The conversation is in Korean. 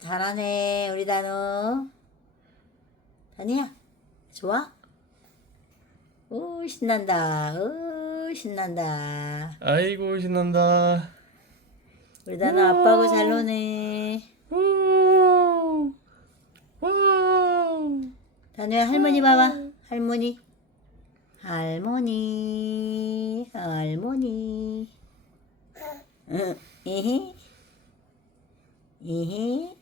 잘하네 우리 단우. 단우야 좋아? 오 신난다. 오 신난다. 아이고 신난다. 우리 단우 아빠하고 잘 노네. 우. 우. 단우야 할머니 봐봐. 할머니. 할머니. 할머니. 응. 이히. 이히.